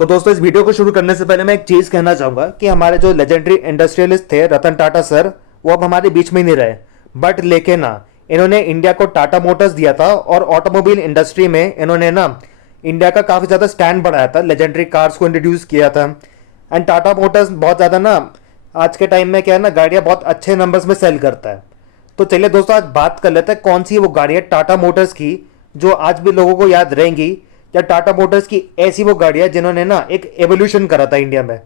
तो दोस्तों इस वीडियो को शुरू करने से पहले मैं एक चीज़ कहना चाहूँगा कि हमारे जो लेजेंडरी इंडस्ट्रियलिस्ट थे रतन टाटा सर, वो अब हमारे बीच में नहीं रहे। बट लेकिन ना, इन्होंने इंडिया को टाटा मोटर्स दिया था और ऑटोमोबाइल इंडस्ट्री में इन्होंने ना इंडिया का काफ़ी ज़्यादा स्टैंड बढ़ाया था, लेजेंडरी कार्स को इंट्रोड्यूस किया था। एंड टाटा मोटर्स बहुत ज़्यादा ना आज के टाइम में क्या है ना, गाड़ियाँ बहुत अच्छे नंबर्स में सेल करता है। तो चलिए दोस्तों आज बात कर लेते हैं कौन सी वो गाड़ियाँ टाटा मोटर्स की जो आज भी लोगों को याद रहेंगी, या टाटा मोटर्स की ऐसी वो गाड़ियां जिन्होंने ना एक एवोल्यूशन करा था इंडिया में।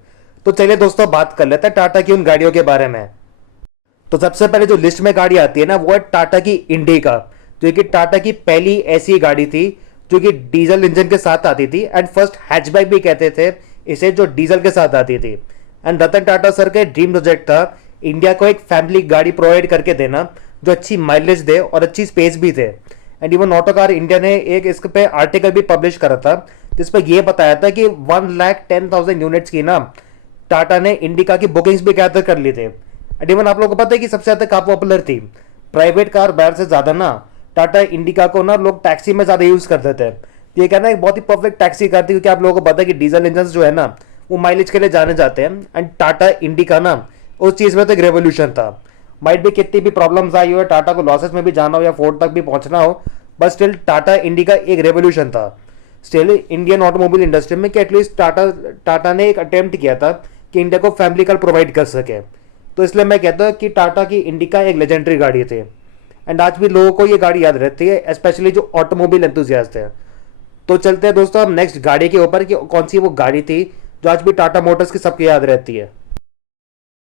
तो चलिए दोस्तों बात कर लेते हैं टाटा की उन गाड़ियों के बारे में। तो सबसे पहले जो लिस्ट में गाड़ी आती है ना, वो है टाटा की इंडिका, जो कि टाटा की पहली ऐसी गाड़ी थी जो कि डीजल इंजन के साथ आती थी। एंड फर्स्ट हैचबैक भी कहते थे इसे, जो डीजल के साथ आती थी। एंड रतन टाटा सर का ड्रीम प्रोजेक्ट था इंडिया को एक फैमिली गाड़ी प्रोवाइड करके देना जो अच्छी माइलेज दे और अच्छी स्पेस भी दे। And even Autocar India ने एक इस पे आर्टिकल भी पब्लिश करा था जिसपे ये बताया था कि 1,10,000 यूनिट्स की ना टाटा ने इंडिका की बुकिंग्स भी गैदर कर ली थे। एंड इवन आप लोगों को पता है कि सबसे ज़्यादा कहाँ पॉपुलर थी, प्राइवेट कार बैर से ज़्यादा ना टाटा इंडिका को ना लोग टैक्सी में ज़्यादा यूज़ करते थे। तो ये कहना एक बहुत ही परफेक्ट टैक्सी कार थी, क्योंकि आप लोगों को पता है कि डीजल इंजन जो है ना वो माइलेज के लिए जाने जाते हैं। एंड टाटा इंडिका ना उस चीज़ में तो एक रेवोल्यूशन था। माइट भी कितनी भी प्रॉब्लम्स आई हो, टाटा को लॉसेस में भी जाना हो या फोर्ड तक भी पहुंचना हो, बट स्टिल टाटा इंडिका एक रेवोल्यूशन था स्टिल इंडियन ऑटोमोबाइल इंडस्ट्री में, कि एटलीस्ट टाटा ने एक अटेम्प्ट किया था कि इंडिया को फैमिली कार प्रोवाइड कर सके। तो इसलिए मैं कहता हूँ कि टाटा की इंडिका एक लेजेंडरी गाड़ी थी। एंड आज भी लोगों को ये गाड़ी याद रहती है, स्पेशली जो ऑटोमोबाइल एंथुसियास्ट है। तो चलते हैं दोस्तों हम नेक्स्ट गाड़ी के ऊपर कि कौन सी वो गाड़ी थी जो आज भी टाटा मोटर्स की सबकी याद रहती है।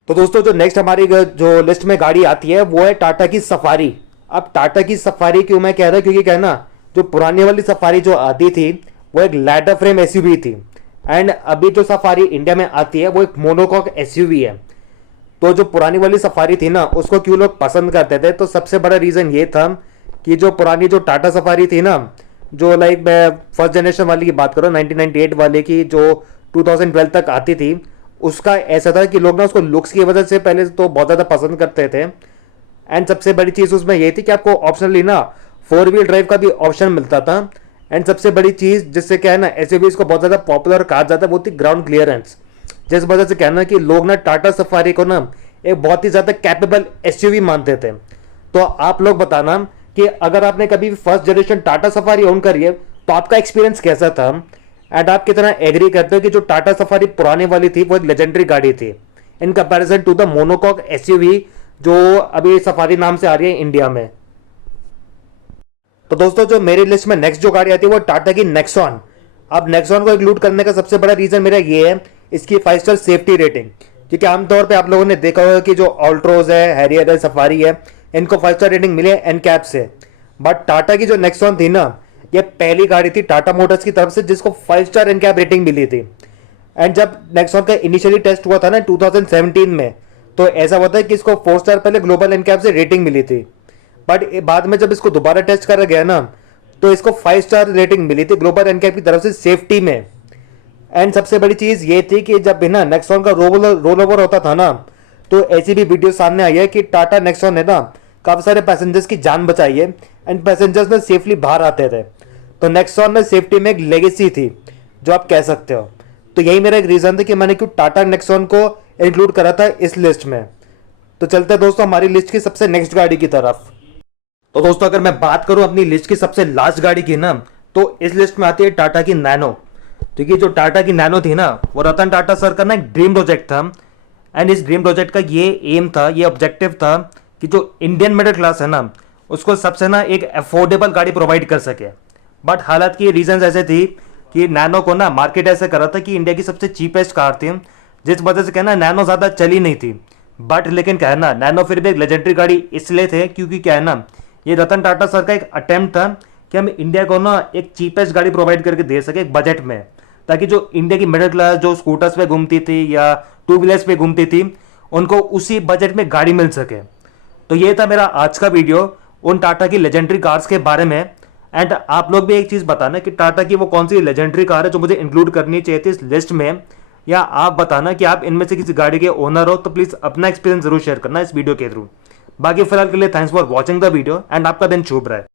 तो दोस्तों जो नेक्स्ट हमारी जो लिस्ट में गाड़ी आती है वो है टाटा की सफारी। अब टाटा की सफारी क्यों मैं कह रहा हूँ, क्योंकि कहना जो पुरानी वाली सफारी जो आती थी वो एक लैडर फ्रेम एसयूवी थी। एंड अभी जो सफारी इंडिया में आती है वो एक मोनोकॉक एसयूवी है। तो जो पुरानी वाली सफारी थी ना उसको क्यों लोग पसंद करते थे, तो सबसे बड़ा रीज़न ये था कि जो पुरानी जो टाटा सफारी थी ना, जो लाइक मैं फर्स्ट जनरेशन वाली की बात करूँ 1998 वाले की, जो 2012 तक आती थी, उसका ऐसा था कि लोग ना उसको लुक्स की वजह से पहले तो बहुत ज़्यादा पसंद करते थे। एंड सबसे बड़ी चीज़ उसमें ये थी कि आपको ऑप्शनली ना 4 व्हील ड्राइव का भी ऑप्शन मिलता था। एंड सबसे बड़ी चीज़ जिससे क्या है ना एसयूवीज को बहुत ज़्यादा पॉपुलर कहा जाता है वो थी ग्राउंड क्लियरेंस, जिस वजह से कहना कि लोग ना टाटा सफारी को ना एक बहुत ही ज़्यादा कैपेबल एसयूवी मानते थे। तो आप लोग बताना कि अगर आपने कभी भी first generation Tata safari own करी है तो आपका एक्सपीरियंस कैसा था। एंड आप कितना एग्री करते हो कि जो टाटा सफारी पुरानी वाली थी वो एक लेजेंडरी गाड़ी थी in comparison to the monocoque SUV जो अभी सफारी नाम से आ रही है इंडिया में। तो दोस्तों जो मेरी लिस्ट में नेक्स्ट जो गाड़ी आती है वो टाटा की नेक्सॉन। अब नेक्सॉन को इंक्लूड करने का सबसे बड़ा रीजन मेरा ये है इसकी 5 स्टार सेफ्टी रेटिंग, क्योंकि आमतौर पे आप लोगों ने देखा होगा कि जो ऑल्ट्रोज है, हैरियर है, सफारी है, इनको 5 स्टार रेटिंग मिली है एनकैप से। बट टाटा की जो नेक्सॉन थी ना, ये पहली गाड़ी थी टाटा मोटर्स की तरफ से जिसको 5 स्टार एनकैप रेटिंग मिली थी। एंड जब नेक्सॉन का इनिशियली टेस्ट हुआ था ना 2017 में, तो ऐसा होता है कि इसको 4 स्टार पहले ग्लोबल एनकैप से रेटिंग मिली थी, बट बाद में जब इसको दोबारा टेस्ट करा गया ना तो इसको 5 स्टार रेटिंग मिली थी ग्लोबल एनकैप की तरफ से सेफ्टी में। एंड सबसे बड़ी चीज़ ये थी कि जब ना नेक्सॉन का रोल ओवर होता था ना, तो ऐसी भी वीडियो सामने आई है कि टाटा नेक्सॉन ने ना काफ़ी सारे पैसेंजर्स की जान बचाई है एंड पैसेंजर्स में सेफली बाहर आते थे। तो नेक्सॉन में सेफ्टी में एक लेगेसी थी जो आप कह सकते हो। तो यही मेरा एक रीज़न था कि मैंने क्यों टाटा नेक्सॉन को इंक्लूड करा था इस लिस्ट में। तो चलते हैं दोस्तों हमारी लिस्ट की सबसे नेक्स्ट गाड़ी की तरफ। तो दोस्तों अगर मैं बात करूं अपनी लिस्ट की सबसे लास्ट गाड़ी की ना, तो इस लिस्ट में आती है टाटा की नैनो। क्योंकि जो टाटा की नैनो थी ना वो रतन टाटा सर का ना एक ड्रीम प्रोजेक्ट था। एंड इस ड्रीम प्रोजेक्ट का ये एम था, ये ऑब्जेक्टिव था कि जो इंडियन मिडिल क्लास है ना उसको सबसे ना एक अफोर्डेबल गाड़ी प्रोवाइड कर सके। बट हालात की रीजंस ऐसे थी कि नैनो को ना मार्केट ऐसे कर रहा था कि इंडिया की सबसे चीपेस्ट कार थी, जिस वजह से कहना नैनो ज़्यादा चली नहीं थी। बट लेकिन क्या है ना नैनो फिर भी एक लेजेंडरी गाड़ी इसलिए थे क्योंकि क्या है ना ये रतन टाटा सर का एक अटेम्प्ट था कि हम इंडिया को ना एक चीपेस्ट गाड़ी प्रोवाइड करके दे सके एक बजट में, ताकि जो इंडिया की मिडिल क्लास जो स्कूटर्स पे घूमती थी या 2 व्हीलर्स पे घूमती थी उनको उसी बजट में गाड़ी मिल सके। तो ये था मेरा आज का वीडियो उन टाटा की लेजेंडरी कार्स के बारे में। एंड आप लोग भी एक चीज़ बताना कि टाटा की वो कौन सी लेजेंडरी कार है जो मुझे इंक्लूड करनी चाहिए थी इस लिस्ट में, या आप बताना कि आप इनमें से किसी गाड़ी के ओनर हो, तो प्लीज़ अपना एक्सपीरियंस जरूर शेयर करना इस वीडियो के थ्रू। बाकी फिलहाल के लिए thanks for watching the video and आपका दिन शुभ रहे।